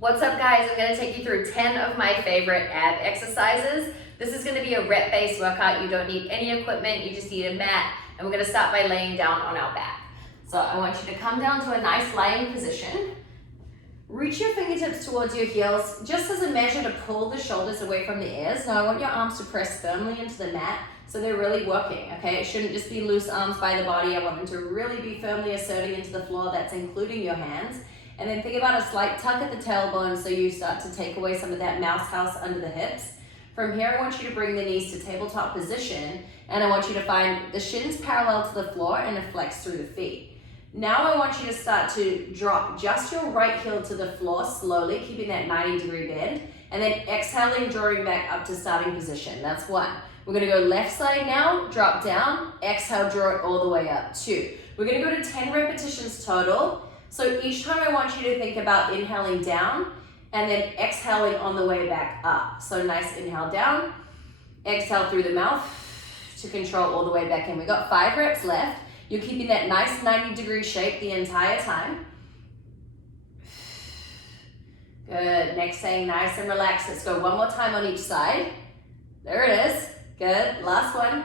What's up, guys? I'm going to take you through 10 of my favorite ab exercises. This is going to be a rep-based workout. You don't need any equipment, you just need a mat, and we're going to start by laying down on our back. So I want you to come down to a nice lying position. Reach your fingertips towards your heels, just as a measure to pull the shoulders away from the ears. Now I want your arms to press firmly into the mat so they're really working, okay? It shouldn't just be loose arms by the body. I want them to really be firmly asserting into the floor. That's including your hands. And then think about a slight tuck at the tailbone so you start to take away some of that mouse house under the hips. From here, I want you to bring the knees to tabletop position, and I want you to find the shins parallel to the floor and a flex through the feet. Now I want you to start to drop just your right heel to the floor slowly, keeping that 90-degree bend, and then exhaling, drawing back up to starting position. That's one. We're gonna go left side now, drop down, exhale, draw it all the way up. Two. We're gonna go to 10 repetitions total. So each time I want you to think about inhaling down and then exhaling on the way back up. So nice inhale down, exhale through the mouth to control all the way back in. We've got 5 reps left. You're keeping that nice 90-degree shape the entire time. Good, next staying nice and relaxed. Let's go one more time on each side. There it is, good, last one.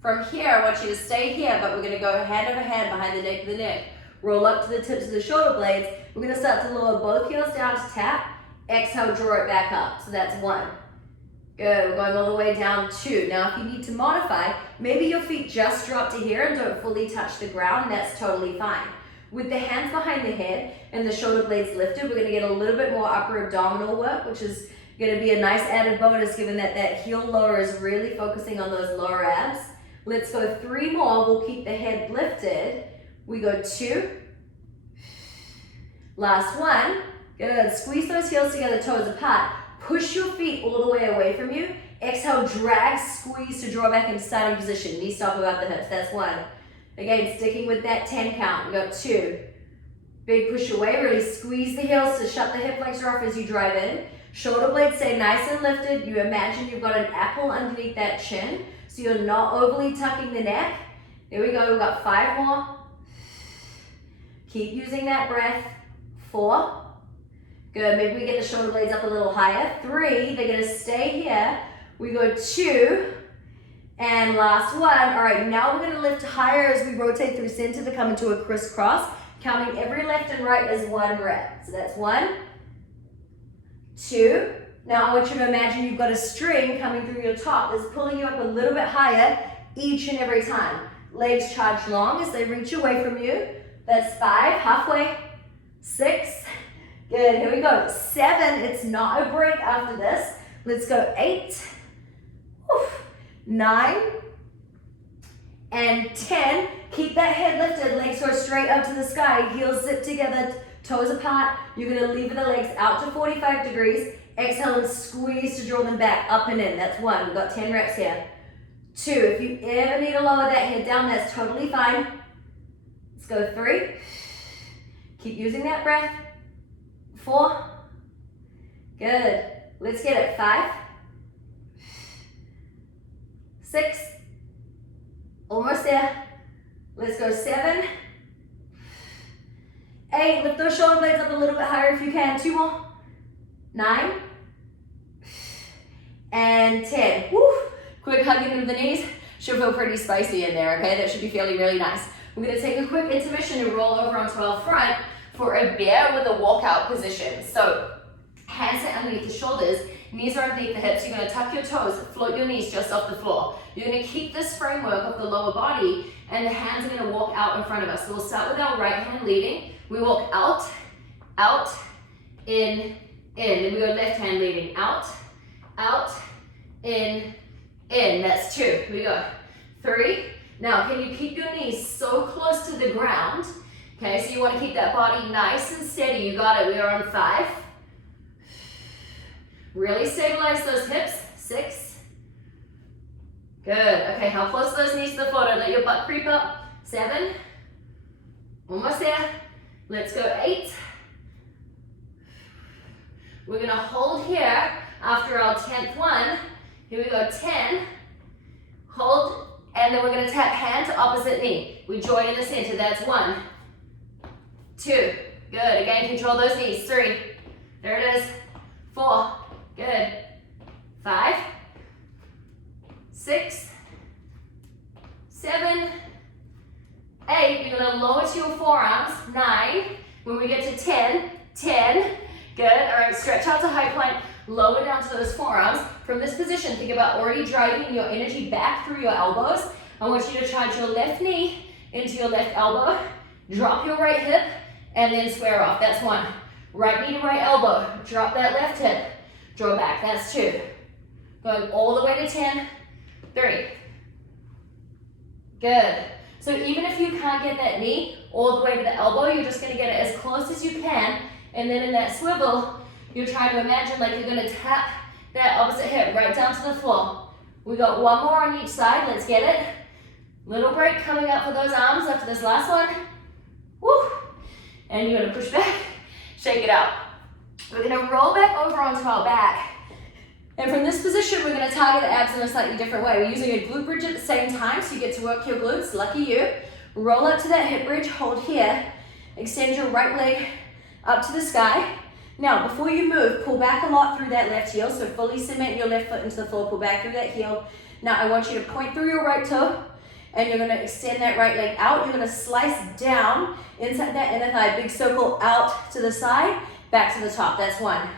From here, I want you to stay here, but we're gonna go hand over hand behind the nape of the neck. Roll up to the tips of the shoulder blades. We're gonna start to lower both heels down to tap. Exhale, draw it back up. So that's 1. Good, we're going all the way down 2. Now if you need to modify, maybe your feet just drop to here and don't fully touch the ground, that's totally fine. With the hands behind the head and the shoulder blades lifted, we're gonna get a little bit more upper abdominal work, which is gonna be a nice added bonus given that that heel lower is really focusing on those lower abs. Let's go 3 more, we'll keep the head lifted. We go 2. Last 1. Good. Squeeze those heels together, toes apart. Push your feet all the way away from you. Exhale, drag, squeeze to draw back into starting position. Knees stop above the hips. That's 1. Again, sticking with that 10 count. We got 2. Big push away. Really squeeze the heels to shut the hip flexor off as you drive in. Shoulder blades stay nice and lifted. You imagine you've got an apple underneath that chin, so you're not overly tucking the neck. There we go. We've got 5 more. Keep using that breath. 4. Good, maybe we get the shoulder blades up a little higher. 3, they're gonna stay here. We go 2, and last 1. All right, now we're gonna lift higher as we rotate through center to come into a crisscross, counting every left and right as 1 rep. So that's 1, 2. Now I want you to imagine you've got a string coming through your top that's pulling you up a little bit higher each and every time. Legs charge long as they reach away from you. That's 5, halfway. 6, good, here we go. 7, it's not a break after this. Let's go 8, 9, and 10. Keep that head lifted, legs go straight up to the sky, heels zip together, toes apart. You're gonna lever the legs out to 45 degrees. Exhale and squeeze to draw them back, up and in. That's 1, we've got 10 reps here. 2, if you ever need to lower that head down, that's totally fine. Let's go 3. Keep using that breath. 4. Good. Let's get it. 5. 6. Almost there. Let's go 7. 8. Lift those shoulder blades up a little bit higher if you can. 2 more. 9. And 10. Woo. Quick hug into the knees. Should feel pretty spicy in there, okay? That should be feeling really nice. We're gonna take a quick intermission and roll over onto our front for a bear with a walkout position. So hands are underneath the shoulders, knees are underneath the hips. You're gonna tuck your toes, float your knees just off the floor. You're gonna keep this framework of the lower body, and the hands are gonna walk out in front of us. So we'll start with our right hand leading. We walk out, out, in. Then we go left hand leading, out, in. That's 2, here we go. 3. Now, can you keep your knees so close to the ground? Okay, so you want to keep that body nice and steady. You got it. We are on 5. Really stabilize those hips. 6. Good. Okay, how close are those knees to the floor? Don't let your butt creep up. 7. Almost there. Let's go 8. We're going to hold here after our 10th one. Here we go, 10. Hold, and then we're going to tap hand to opposite knee. We join in the center. That's 1, 2. Good. Again, control those knees. 3. There it is. 4, good. 5, 6, 7, 8. You're gonna lower to your forearms. 9. When we get to 10, 10. Good. All right, stretch out to high plank. Lower down to those forearms. From this position, think about already driving your energy back through your elbows. I want you to charge your left knee into your left elbow. Drop your right hip and then square off. That's 1. Right knee to right elbow. Drop that left hip. Draw back. That's 2. Going all the way to 10. 3. Good. So even if you can't get that knee all the way to the elbow, you're just going to get it as close as you can. And then in that swivel, you're trying to imagine like you're going to tap that opposite hip right down to the floor. We got 1 more on each side. Let's get it. Little break coming up for those arms after this last one. Woo! And you're going to push back, shake it out. We're going to roll back over onto our back. And from this position, we're going to target the abs in a slightly different way. We're using a glute bridge at the same time, so you get to work your glutes. Lucky you. Roll up to that hip bridge, hold here. Extend your right leg up to the sky. Now, before you move, pull back a lot through that left heel, so fully cement your left foot into the floor, pull back through that heel. Now, I want you to point through your right toe, and you're going to extend that right leg out. You're going to slice down inside that inner thigh, big circle out to the side, back to the top. That's 1.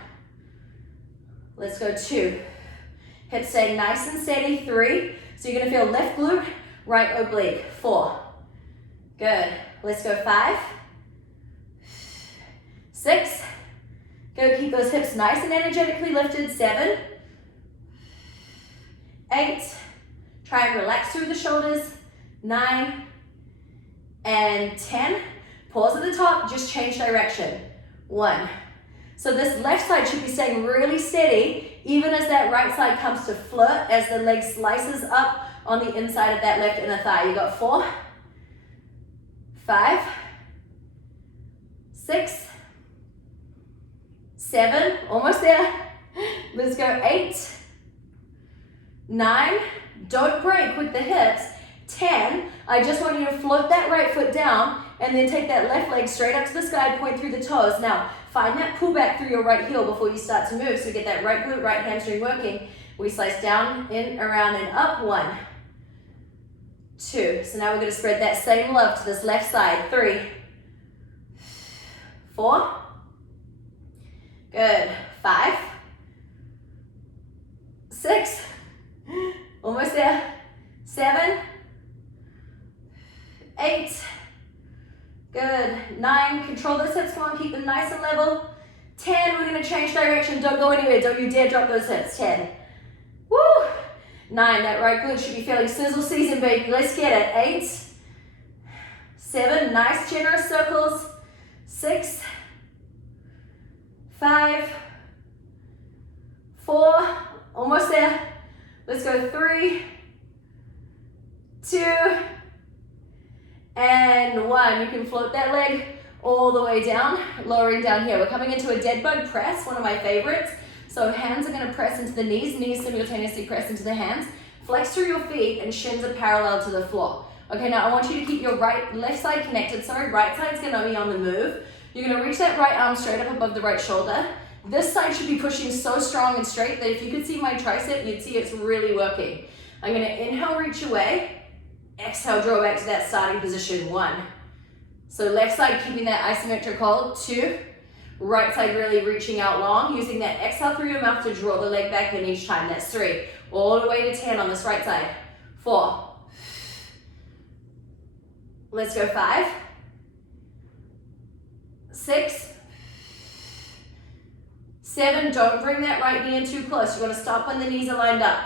Let's go 2. Hips stay nice and steady. 3. So you're going to feel left glute, right oblique. 4. Good. Let's go 5. 6. Go, keep those hips nice and energetically lifted. 7. 8. Try and relax through the shoulders. 9. And 10. Pause at the top, just change direction. 1. So this left side should be staying really steady, even as that right side comes to flirt, as the leg slices up on the inside of that left inner thigh. You got 4, 5, 6, 7, almost there. Let's go 8, 9, don't break with the hips. 10, I just want you to float that right foot down and then take that left leg straight up to the sky, point through the toes. Now, find that pullback through your right heel before you start to move. So get that right glute, right hamstring working. We slice down, in, around, and up. 1, 2. So now we're going to spread that same love to this left side. 3, 4. Good. 5, 6. Almost there. 7, 8. Good. 9. Control those hips. Come on, keep them nice and level. 10. We're going to change direction. Don't go anywhere. Don't you dare drop those hips. 10. Woo! 9. That right glute should be feeling sizzle season, baby. Let's get it. 8. 7. Nice generous circles. 6. 5. 4. Almost there. Let's go. 3, 2, and 1. You can float that leg all the way down, lowering down here. We're coming into a dead bug press, one of my favorites. So hands are going to press into the knees, knees simultaneously press into the hands. Flex through your feet and shins are parallel to the floor. Okay, now I want you to keep your left side connected. Sorry, right side's going to be on the move. You're going to reach that right arm straight up above the right shoulder. This side should be pushing so strong and straight that if you could see my tricep, you'd see it's really working. I'm going to inhale, reach away. Exhale, draw back to that starting position. 1. So left side keeping that isometric hold. 2. Right side really reaching out long, using that exhale through your mouth to draw the leg back in each time. That's 3. All the way to 10 on this right side. 4. Let's go 5. 6. 7. Don't bring that right knee in too close. You want to stop when the knees are lined up.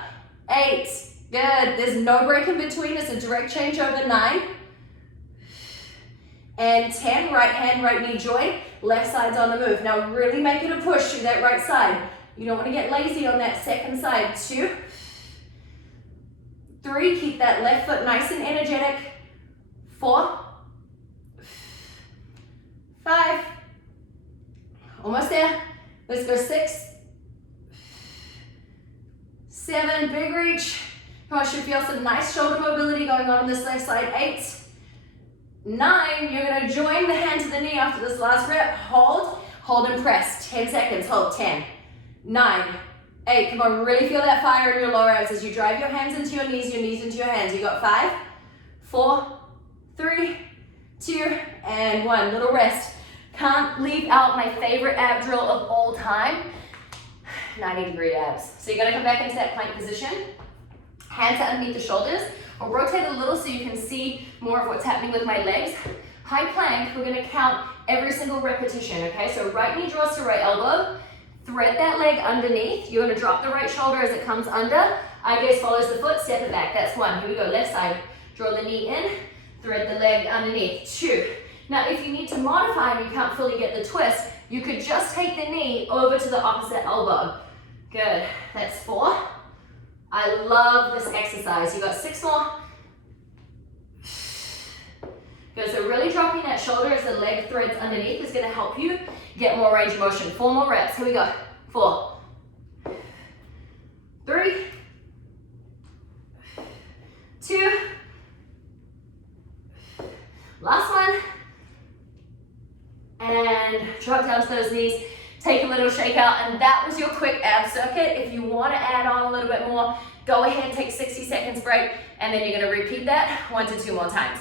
8. Good. There's no break in between. It's a direct change over. 9. And 10. Right hand, right knee joint. Left side's on the move. Now really make it a push through that right side. You don't want to get lazy on that second side. 2. 3. Keep that left foot nice and energetic. 4. 5. Almost there. Let's go 6. 7. Big reach. I should feel some nice shoulder mobility going on this left side. 8, 9, you're going to join the hand to the knee after this last rep. Hold. Hold and press, 10 seconds, hold, 10, 9, 8, come on, really feel that fire in your lower abs as you drive your hands into your knees into your hands. You got 5, 4, 3, 2, and 1. Little rest. Can't leave out my favorite ab drill of all time, 90-degree abs. So you're gonna come back into that plank position, hands underneath the shoulders. I'll rotate a little so you can see more of what's happening with my legs. High plank, we're gonna count every single repetition, okay? So right knee draws to right elbow, thread that leg underneath. You're gonna drop the right shoulder as it comes under. Eye gaze follows the foot, step it back. That's 1. Here we go, left side. Draw the knee in, thread the leg underneath. 2. Now, if you need to modify and you can't fully get the twist, you could just take the knee over to the opposite elbow. Good, that's 4. I love this exercise. You got 6 more. Good, so really dropping that shoulder as the leg threads underneath is gonna help you get more range of motion. 4 more reps, here we go. 4, 3, 2, last one. And drop down to those knees, take a little shake out, and that was your quick ab circuit. If you wanna add on a little bit more, go ahead, take 60 seconds break, and then you're gonna repeat that 1 to 2 more times.